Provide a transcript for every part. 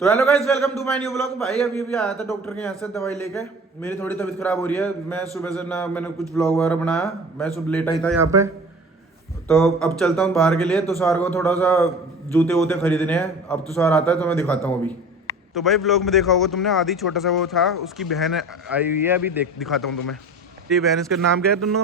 तो hello guys, welcome to my new blog. भाई अभी आया था डॉक्टर के यहाँ से दवाई लेके। मेरी थोड़ी तबीयत खराब हो रही है। मैं सुबह से ना मैंने कुछ ब्लॉग वगैरह बनाया, मैं सुबह लेट आई था यहाँ पे। तो अब चलता हूँ बाहर के लिए। तो सार को थोड़ा सा जूते वूते खरीदने हैं। अब तो सार आता है तो मैं दिखाता हूँ अभी। तो भाई ब्लॉग में देखा होगा तुमने, आदि छोटा सा वो था, उसकी बहन आई हुई है। अभी दिखाता हूँ तुम्हें। ये बहन, इसका नाम क्या है तुम?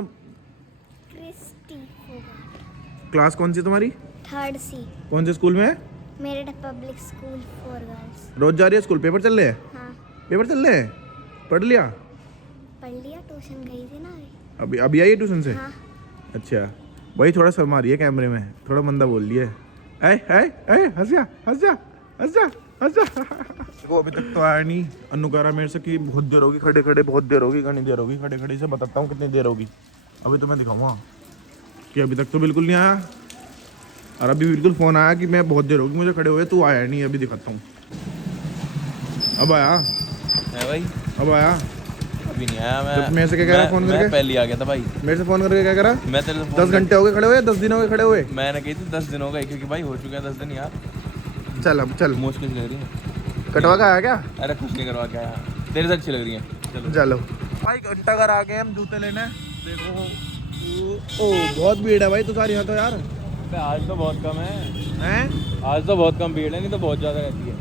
क्लास कौन सी तुम्हारी? 3rd C। कौन से स्कूल में है? Meerut public school for girls. रोज जा रही है स्कूल? पेपर चल रहे हैं? हाँ, पेपर चल रहे हैं? पढ़ लिया? पढ़ लिया। ट्यूशन गई थी ना अभी अभी आई है ट्यूशन से? हाँ। अच्छा, वही थोड़ा शर्मा रही है कैमरे में, थोड़ा मंदा बोल रही है। हंस जा हंस जा हंस जा हंस जा। वो अभी तक तो आया नहीं। अन्नू कह रहा मेरे से कि बहुत देर होगी खड़े खड़े, बहुत देर होगी, घनी देर होगी खड़े खड़े। से बताता हूँ कितनी देर होगी। अभी तो मैं दिखाऊंगा कि अभी तक तो बिल्कुल नहीं आया। और अभी बिल्कुल फ़ोन आया कि मैं बहुत देर होगी मुझे खड़े हुए, तू आया नहीं। अभी दिखाता हूँ। अब आया है भाई? अब आया। अभी नहीं आया। मैं तो मेरे से क्या कह रहा फ़ोन करके? मैं पहले ही आ गया था भाई। मेरे से फ़ोन करके क्या कह रहा? मैं तेरे से 10 घंटे हो गए खड़े हुए, 10 दिन हो गए खड़े हुए। मैंने कही थी 10 दिन हो गए, क्योंकि भाई हो चुके हैं 10 दिन यार। चल अब चल। मुश्किल लग रही है। कटवा का आया क्या? अरे कुछ नहीं करवा के आया, तेरे से अच्छी लग रही है। चलो चलो भाई, घंटा घर आ गए हम जूते लेने। देखो ओ बहुत भीड़ है भाई तो सारी यहाँ तो यार। आज तो बहुत कम है। हैं? आज तो बहुत कम भीड़ है, नहीं तो बहुत ज़्यादा रहती है।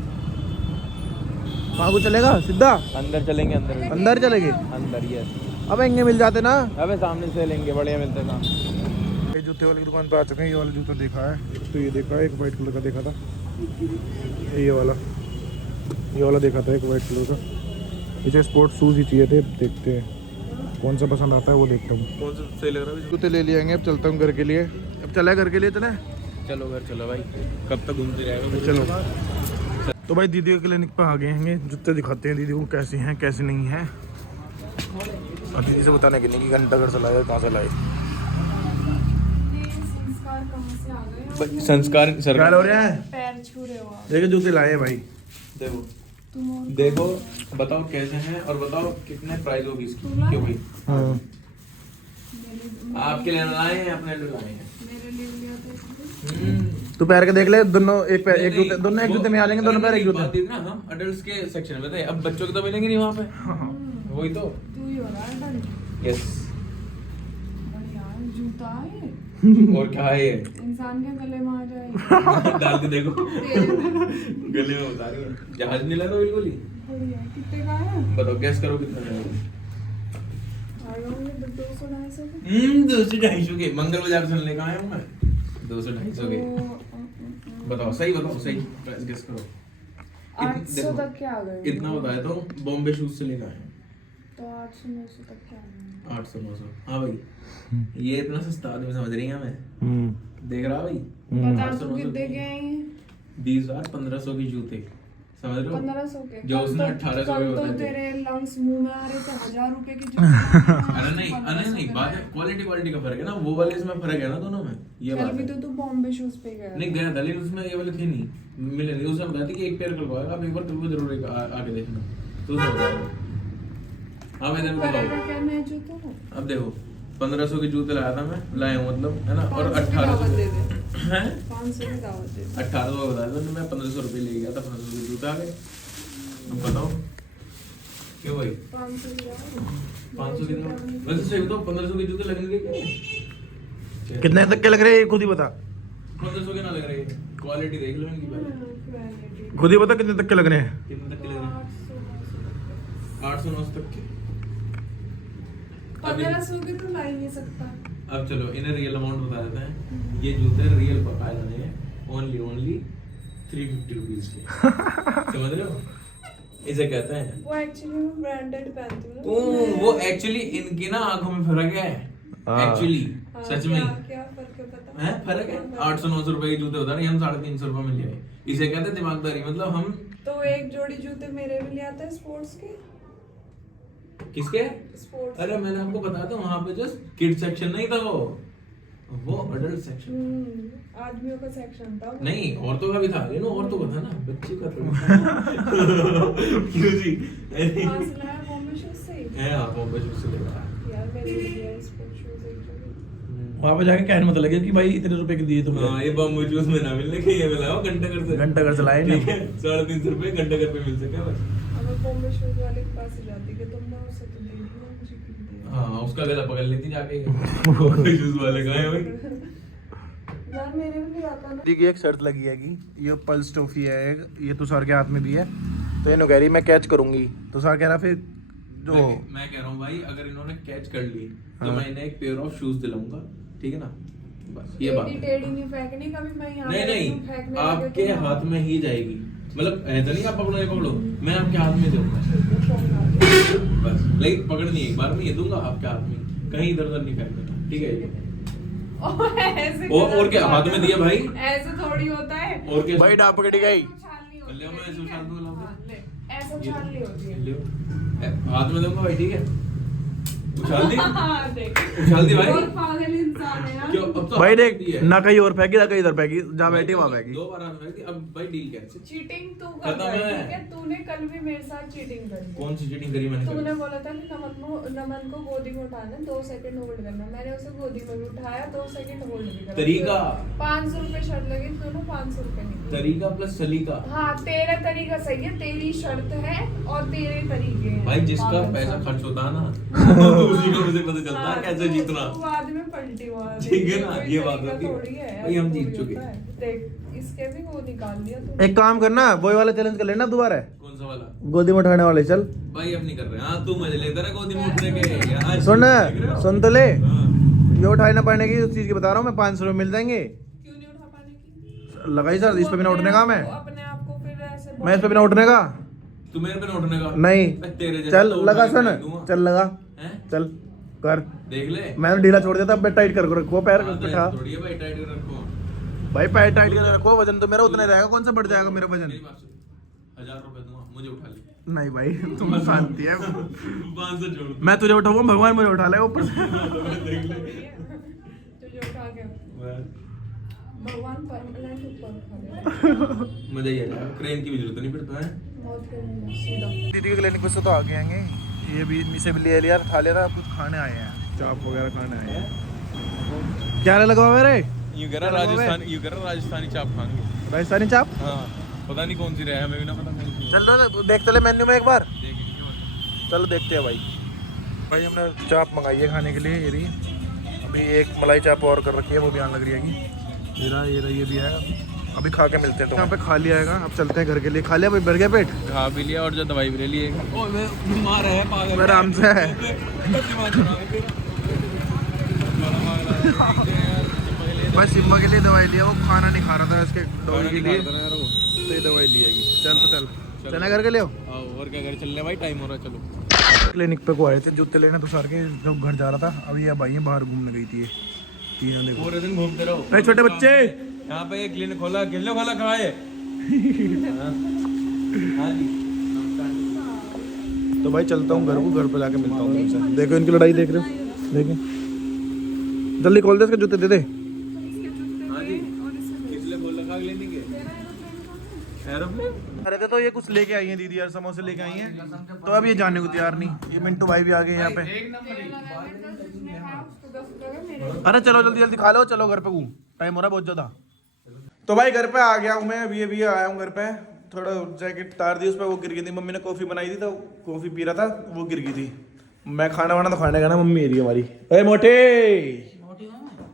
वहाँ को चलेगा सीधा? अंदर चलेंगे, अंदर अंदर चलेंगे? अंदर ही है। अब एंगे मिल जाते ना। अबे सामने से लेंगे, बढ़िया मिलते हैं सामने। ये जूते वाली दुकान पे आ चुके हैं। ये वाला जूता देखा है, एक तो ये देखा है, एक वाइट कलर का देखा था। ये वाला देखा था, एक वाइट कलर का। इसे स्पोर्ट शूज़ ही चाहिए थे। देखते हैं कौन सा पसंद आता है, वो देखता हूँ। कौन सा सही लग रहा है? जूते ले लिए। अब चलता हूँ घर के लिए। अब चला घर के लिए चले। चलो घर चलो भाई, कब तक घूमते रहेगा? चलो। तो भाई दीदी के क्लिनिक पे आ गए हैं। जूते दिखाते हैं दीदी को कैसे हैं कैसे नहीं हैं। और दीदी से बताने के नहीं कि घंटा घर से लाए कहाँ से लाए। संस्कार क्या सरकार हो रहा है? पैर छू रहे हो आप। देखो जूते लाए हैं भाई। देखो तुम और देखो, बताओ कैसे हैं और बताओ कितने प्राइस होगी इसकी। क्यों भाई? हाँ आपके लिए लाए हैं, अपने लिए लाए हैं। मेरे लिए लिया था। तू पैर के देख ले। दोनों एक पैर एक जूते, दोनों एक जूते में आ जाएंगे। दोनों पैर एक जूते। बात ना, हम अडल्ट्स के सेक्शन में थे, अब बच्चों के तो मिलेंगे नहीं वहाँ पे। वही तो। तू ही हो रहा है डंड। यस। बढ़िया है, जूता है ये। और क्या है ये? इंसान के गले में आ जाएगा। डाल के देखो, तेरे में। गले में उतार के जहाज नहीं लगा बिल्कुल ही। बढ़िया। कितने का है? बताओ गैस करो कितना है। आ जाओगे 200-250 के। 200-250 के। मंगल बाजार से लेकर आया हूँ मैं। 200-250 के। तो बताओ सही, बताओ सही प्राइस गेस करो। 800 तक के आ गए। इतना बताया तो बॉम्बे शूज से लेकर आए हैं। तो 800-900 तक के आ गए। 800-900। हाँ भाई, ये इतना सस्ता आदमी समझ रही है हमें। देख रहा भाई? बता 800-900 तू कितने के आए हैं? 20,000-1500 के जूते, समझ रहे हो? 1500 के। जो कल उसने तो- 1800 कल के तो बताए थे। तेरे लंग्स मुंह में आ रहे थे। 1000 रुपए के जूते। अरे नहीं बात है क्वालिटी का फर्क है ना। वो वाले इसमें फर्क है ना दोनों में, ये कल बात भी है। तो तू बॉम्बे शूज पे गया नहीं गया था, लेकिन उसमें ये वाले थे नहीं, मिले नहीं। उसने बताया था कि एक पेयर करवाएगा, आप एक बार तुमको जरूर आके देखना। तो उसने बताया। हाँ मैं तेरे को करेगा दिखाऊं। क्या मैं जूतों को? अब देखो 1500 के जूते लाया था मैं, लाया हूँ मतलब, है ना। और 500 की दावत दे 1800 दे। हैं 500 की दावत दे दे। 1800 बताया था मैं। 1500 रुपये ले गया था, 1500 के जूते आ गए। अब बताओ क्यों भाई? 500 की दावत। 500 के वैसे सही बताओ, 1500 के जूते लगेंगे क्या? कितने तक के लग रहे हैं खुद ही बता। 1500 के ना लग रहे हैं। क्वालिटी देख लो इनकी पहले, क्वालिटी। खुद ही बता कितने तक के लग रहे हैं। कितने तक के लग रहे हैं? 800-900 800-900 तक के। 1500 के तो ला ही नहीं सकता। अब चलो इन्हें रियल अमाउंट बता देते हैं। ये जूते रियल पकाए जाने हैं ओनली 350 रुपीज के। समझ रहे हो? इसे कहते हैं वो एक्चुअली मैं ब्रांडेड पहनती हूँ ना। वो एक्चुअली इनकी ना आंखों में फर्क है। एक्चुअली हाँ, सच में क्या फर्क है पता है? फर्क है। 800-900 रुपए के जूते होता है, हम 350 रुपए मिल जाए। इसे कहते हैं दिमागदारी। मतलब हम तो एक जोड़ी जूते मेरे भी ले आता है स्पोर्ट्स के। किसके? स्पोर्ट्स। अरे मैंने आपको बताया था वहां पे जस्ट किड सेक्शन नहीं था, वो अडल्ट सेक्शन। आदमियों का सेक्शन था वो। नहीं, औरतों का भी था, लेकिन औरतों का था ना, बच्ची का थोड़ा। क्यों जी? कहाँ से लाया? बॉम्बे शूज से ही। है आप बॉम्बे शूज से लेकर आए। यार मेरे लिए स्पोर्ट्स शूज एक जोड़ी। वहाँ पे जाके कहने मत लगे कि भाई इतने रुपए के दिए तुमने। हाँ, ये बम्बू जूस में ना मिलने के ये मिला हो घंटा घर से। घंटा घर से लाए ठीक है, 350 रुपए घंटा घर पे मिल सके बस। अब मैं बॉम्बे शूज वाले के पास ही जाती कि तुमने उससे तो दे दिया मुझे क्यों दिया। हाँ, उसका गला पकड़ लेती जाके। बम्बू जूस वाले का है भाई। यार मेरे भी नहीं आता ना। देखिए एक शर्त लगी है कि ये पल्स टॉफी है एक, ये तुषार के हाथ में भी है, तो ये कह रही मैं कैच करूंगी। तुषार कह रहा फिर जो मैं कह रहा हूँ भाई, अगर इन्होंने कैच कर ली तो मैं इन्हें एक पेयर ऑफ शूज दिलाऊंगा, ठीक है ना? बस ये बात है। टेढ़ी नहीं फेंकनी कभी, मैं यहाँ नहीं पे नहीं, फेंकने आपके लगे तो हाथ में ही जाएगी। मतलब ऐसा नहीं आप पकड़ो, ये पकड़ो, मैं आपके हाथ में दूंगा बस। लेकिन पकड़नी एक बार में ये दूंगा आपके हाथ में, कहीं इधर उधर नहीं फेंकना, ठीक है? ऐसे और क्या हाथ में दिया भाई? ऐसे थोड़ी होता है। और क्या? भाई डाप पकड़ी गई। उछाल नहीं होती ले, है, मैं ऐसे ठीक है? उछाल दूँ, लाओ। हाँ, ले, ऐसे उछाल नहीं होती है। लियो, हाथ में दूंगा भाई, ठीक है? उछाल दी, हाँ, देख। उछाल दी भाई। बहुत पागल इंसान है यार। क्यों? अब तो भाई हाथ देख में दी है। ना कहीं और फेंकी ना कहीं इधर फेंकी, जहाँ बैठी वहाँ फेंकी। दो बार हाथ में फेंक दी, अब भाई डील कैसे? चीटिंग तू खत्म कर रहा है, है। ठीक है? तूने कल भी मेरे साथ चीटिंग कर दी। कौन सी चीटिंग करी मैंने? तूने बोला था कि नमन को गोदी में उठाना, 2 सेकंड होल्ड करना। मैंने उसे गोदी में भी उठाया, 2 सेकंड होल्ड भी करा। तरीका। 500 रुपए शर्त लगी, दोनों 500 रुपए नहीं। तरीका प्लस सलीका। हाँ, तेरा तरीका सही है, तेरी शर्त है और तेरे तरीके हैं। भाई जिसका पागल पैसा सा। खर्च होता है ना उसी को मुझे पता चलता है हाँ, कैसे जीतना। तू बाद में पलटी मार दे। ठीक है ना, कोई ये बात तरीका होती है। थोड़ी है, भाई हम ऐसा जीत थोड़ी चुके। होता है। देख, इसके भी वो निकाल दिया तूने। एक काम करना, वही वाला चैलेंज कर लेना दोबारा, कौन सा वाला? गोदी में उठाने वाले। चल भाई अब नहीं कर रहे। हाँ, तू मजे लेता ना गोदी में उठने के यहाँ। सुन देख रहे हो? सुन तो ले, हाँ। ये उठाए ना पाने की उस चीज की बता रहा हूँ मैं, 500 रुपये मिल जाएंगे। क्यों नहीं उठा पाने की? लगाई सर, इस पे बिना उठने का मैं अपने आप को फिर ऐसे मैं इस पे बिना उठने का तू मेरे पे ना उठने का? नहीं। मैं तेरे जैसा चल तो लगा, उठा के सुन फेंक दूंगा। चल लगा, हैं? चल कर। देख ले। मैंने ढीला छोड़ दिया था, अब टाइट कर रखो पैर हाँ, तो उठा। ऐसे थोड़ी है भाई, टाइट कर रखो। भाई पैर टाइट कर रखो, वजन तो मेरा उतना ही रहेगा, कौन सा बढ़ जाएगा मेरा वजन? मेरी बात सुन, 1000 रुपए दूंगा, मुझे उठा ले। नहीं भाई तुम शांति है। 500 जोड़ दे। मैं तुझे उठाऊंगा, भगवान मुझे उठा लेगा ऊपर से। देख ले। तुझे उठा के भगवान परमानेंट ऊपर उठा ले। मजा ही आ जाएगा, क्रेन की भी जरूरत नहीं फिर तो है। बहुत करूंगा सीधा। दीदी के क्लिनिक पे से तो आगे आएंगे, ये भी इसे भी ले लिया, खा लिया था, कुछ खाने आए हैं, चाप वगैरह खाने आए हैं। क्या लगा हुआ रे? यूं कह रहा राजस्थानी चाप खाएंगे। राजस्थानी चाप। हाँ, पता नहीं कौन सी रहे, हमें भी ना पता कौन सी। चल दो देखते ले मेन्यू में एक बार, देखेंगे। चलो देखते हैं भाई। भाई हमने चाप मंगाई है खाने के लिए, ये रही। अभी एक मलाई चाप और कर रखी है, वो भी आने लग रही है। ये भी है, अभी खा के मिलते हैं। तो यहाँ पे खा लिया आएगा, अब चलते हैं घर के लिए। खा लिया भाई, भर गया पेट? खा भी लिया और जो दवाई भी ले ली। ओ मैं बीमार है पागल। आराम से है। भाई सिम्मा के लिए दवाई लिया, वो खाना नहीं खा रहा था इसके डॉगी के लिए, तो ये दवाई ली है। चल तो चल चलना घर के लिए। और क्या कर, चलने भाई, टाइम हो रहा है, चलो। क्लिनिक पे को आए थे जूते लेने, तो सार के जब घर जा रहा था। अभी अब भाई बाहर घूमने गई थी ये तीनों, देखो पूरे दिन घूमते रहो। अरे छोटे बच्चे, यहाँ पे एक क्लिनिक खोला, कहाँ है? हाँ जी। तो भाई चलता हूँ घर को, घर पे जाके मिलता हूँ तुमसे। देखो इनकी लड़ाई देख रहे हो, देखो जल्दी खोल दे इसके जूते, दे दे। हाँ जी, किस लिए खोल रखा क्लिनिक है? एरोप्लेन। अरे थे तो ये कुछ लेके आई हैं दीदी यार, समोसे लेके आई हैं, तो अब ये जाने को तैयार नहीं। ये मिंटू भाई भी आ गए यहाँ पे। अरे चलो जल्दी जल्दी खा लो, चलो घर पे, टाइम हो रहा है बहुत ज्यादा। तो भाई घर पे आ गया हूँ मैं, अभी आया हूँ घर पे। थोड़ा जैकेट तार दी, उस पर वो गिर गई थी। मम्मी ने कॉफी बनाई थी, तो कॉफी पी रहा था, वो गिर गई थी। मैं खाना वाना तो खाने का ना, मम्मी मेरी हमारी। अरे मोटे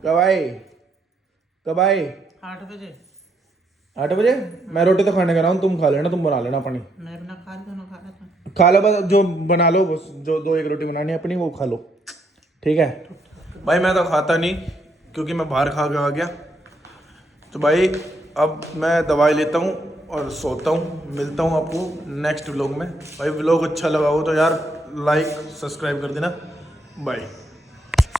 कब आए? 8 बजे। 8 बजे? मैं रोटी तो खाने का रहा हूँ, तुम खा लेना, तुम बना लेना अपनी। मैं बिना खा रहा था। खा लो बस, जो बना लो बस, जो 2-1 रोटी बनानी है अपनी, वो खा लो, ठीक है? भाई मैं तो खाता नहीं, क्योंकि मैं बाहर खा के आ गया। तो भाई अब मैं दवाई लेता हूँ और सोता हूँ। मिलता हूँ आपको नेक्स्ट व्लॉग में। भाई व्लॉग अच्छा लगा हो तो यार लाइक सब्सक्राइब कर देना। बाय।